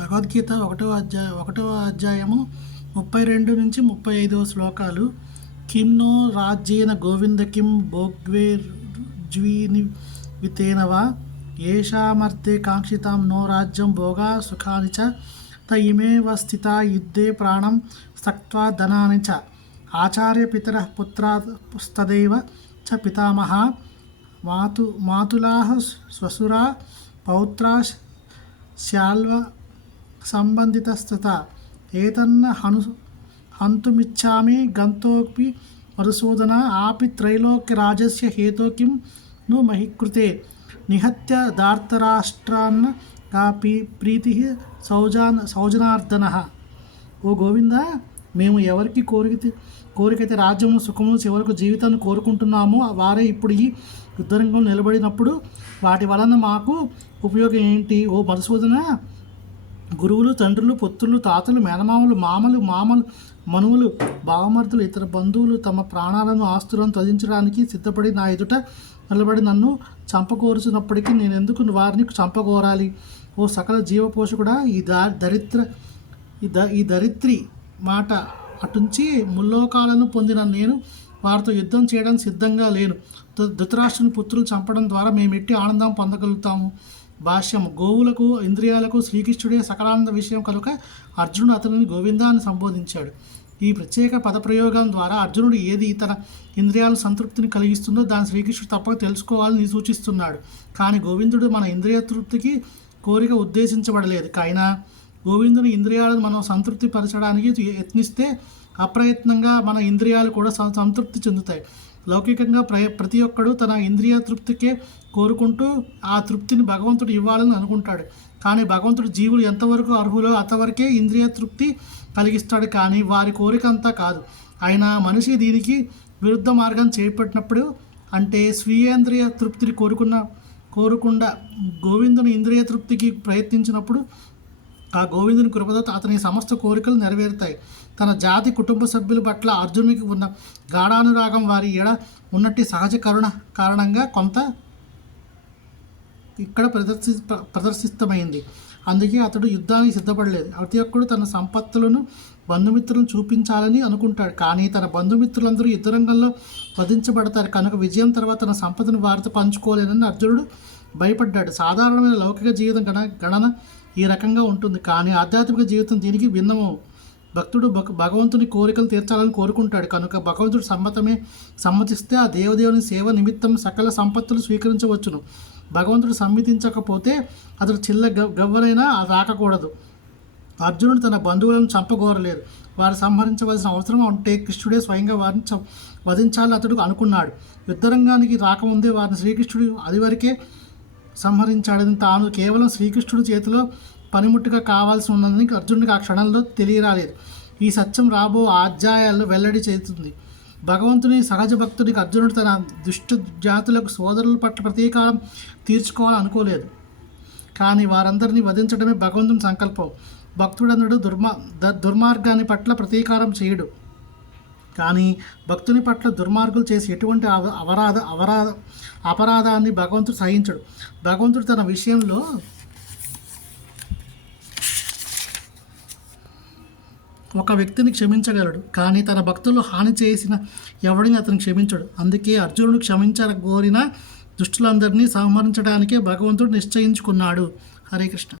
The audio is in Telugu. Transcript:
భగవద్గీత ఒకటో అధ్యాయ ఒకటవ అధ్యాయము ముప్పై రెండు నుంచి ముప్పై ఐదవ శ్లోకాలు. కిమ్నో రాజ్యేన గోవింద కిం భోగ్వేర్జ్వీని వితేనవా ఏషామర్థే కాంక్షితాం నో రాజ్యం భోగా సుఖాని చ త ఇమేవ స్థిత యుద్ధే ప్రాణం స్తక్త్వా ధనాని చ ఆచార్య పితర పుత్రాస్తదైవ చ పితామహ మాతు మాతులా శ్వశురా పౌత్రా శాల్వ సంబంధితస్థత. ఏతన్న హను హంతుమిచ్చామి గంతోపి మధుసూదన ఆపి త్రైలోక్య రాజస్య హేతో కిం ను మహికృతే. నిహత్య దార్తరాష్ట్రాన్న కాపి ప్రీతి సౌజాన్ సౌజనార్దన. ఓ గోవింద మేము ఎవరికి కోరిక కోరికైతే రాజ్యము సుఖము చివరకు జీవితాన్ని కోరుకుంటున్నామో వారే ఇప్పుడు ఈ యుద్ధరంగం నిలబడినప్పుడు వాటి వలన మాకు ఉపయోగం ఏంటి? ఓ మధుసూదన గురువులు తండ్రులు పుత్రులు తాతలు మేనమామలు మామలు మామలు మనువులు బావమర్దులు ఇతర బంధువులు తమ ప్రాణాలను ఆస్తులను తదించడానికి సిద్ధపడి నా ఎదుట నిలబడి నన్ను చంపకోరుచున్నప్పటికీ నేను ఎందుకు వారిని చంపకోరాలి ఓ సకల జీవపోషకుడా ఈ దా దరిద్ర ఈ ద ఈ దరిద్రి మాట అటుంచి ముల్లోకాలను పొందిన నేను వారితో యుద్ధం చేయడానికి సిద్ధంగా లేను. ధృతరాష్ట్రుని పుత్రులు చంపడం ద్వారా మేము ఎట్టి ఆనందం పొందగలుగుతాము. భాష్యం గోవులకు ఇంద్రియాలకు శ్రీకృష్ణుడే సకలానంద విషయం కనుక అర్జునుడు అతనిని గోవిందాన్ని సంబోధించాడు. ఈ ప్రత్యేక పదప్రయోగం ద్వారా అర్జునుడు ఏది తన ఇంద్రియాల సంతృప్తిని కలిగిస్తుందో దాన్ని శ్రీకృష్ణుడు తప్పక తెలుసుకోవాలని సూచిస్తున్నాడు. కానీ గోవిందుడు మన ఇంద్రియ తృప్తికి కోరిక ఉద్దేశించబడలేదు. కాయినా గోవిందుని ఇంద్రియాలను మనం సంతృప్తి పరచడానికి యత్నిస్తే అప్రయత్నంగా మన ఇంద్రియాలు కూడా సంతృప్తి చెందుతాయి. లౌకికంగా ప్ర ప్రతి ఒక్కడు తన ఇంద్రియ తృప్తికే కోరుకుంటూ ఆ తృప్తిని భగవంతుడు ఇవ్వాలని అనుకుంటాడు. కానీ భగవంతుడు జీవులు ఎంతవరకు అర్హులో అంతవరకే ఇంద్రియ తృప్తి కలిగిస్తాడు కానీ వారి కోరిక అంతా కాదు. అయినా మనిషి దీనికి విరుద్ధ మార్గం చేపట్టినప్పుడు అంటే స్వీయేంద్రియ తృప్తిని కోరుకున్న కోరకుండా గోవిందుని ఇంద్రియ తృప్తికి ప్రయత్నించినప్పుడు ఆ గోవిందుని కృపతో అతని సమస్త కోరికలు నెరవేరుతాయి. తన జాతి కుటుంబ సభ్యుల పట్ల అర్జునునికి ఉన్న గాఢానురాగం వారి ఎడ ఉన్నట్టు సహజ కరుణ కారణంగా కొంత ఇక్కడ ప్రదర్శి ప్రదర్శితమైంది. అందుకే అతడు యుద్ధానికి సిద్ధపడలేదు. ప్రతి ఒక్కడు తన సంపత్తులను బంధుమిత్రులను చూపించాలని అనుకుంటాడు. కానీ తన బంధుమిత్రులందరూ యుద్ధరంగంలో వధించబడతారు. కనుక విజయం తర్వాత తన సంపదను వారితో పంచుకోలేనని అర్జునుడు భయపడ్డాడు. సాధారణమైన లౌకిక జీవితం గణ గణన ఈ రకంగా ఉంటుంది. కానీ ఆధ్యాత్మిక జీవితం దీనికి భిన్నము. భక్తుడు భగ- భగవంతుని కోరికలు తీర్చాలని కోరుకుంటాడు. కనుక భగవంతుడు సమ్మతమే సమ్మతిస్తే ఆ దేవదేవుని సేవ నిమిత్తం సకల సంపత్తులు స్వీకరించవచ్చును. భగవంతుడు సమ్మతించకపోతే అతడు చిల్ల గవ్- గవ్వనైనా రాకకూడదు. అర్జునుడు తన బంధువులను చంపగోరలేదు. వారు సంహరించవలసిన అవసరం ఉంటే కృష్ణుడే స్వయంగా వారిని వధించాలని అతడు అనుకున్నాడు. యుద్ధరంగానికి రాకముందే వారిని శ్రీకృష్ణుడు అదివరకే సంహరించాడని తాను కేవలం శ్రీకృష్ణుడి చేతిలో పనిముట్టుగా కావాల్సి ఉన్నదని అర్జునుడికి ఆ క్షణంలో తెలియరాలేదు. ఈ సత్యం రాబో అధ్యాయాల్లో వెల్లడి చేస్తుంది భగవంతుని సహజ భక్తుడికి అర్జునుడు తన దుష్ట జాతులకు సోదరుల పట్ల ప్రతీకారం తీర్చుకోవాలనుకోలేదు కానీ వారందరినీ వధించడమే భగవంతుని సంకల్పం. భక్తుడన్నడు దుర్మా ద- దుర్మార్గాన్ని పట్ల ప్రతీకారం చేయడు. కానీ భక్తుని పట్ల దుర్మార్గులు చేసి ఎటువంటి అవ- అవరాధ అవరాధ అపరాధాన్ని భగవంతుడు సహించడు. భగవంతుడు తన విషయంలో ఒక వ్యక్తిని క్షమించగలడు కానీ తన భక్తులు హాని చేసిన ఎవడిని అతను క్షమించడు. అందుకే అర్జునుడు క్షమించగోరిన దుష్టులందరినీ సంహరించడానికే భగవంతుడు నిశ్చయించుకున్నాడు. హరే కృష్ణ.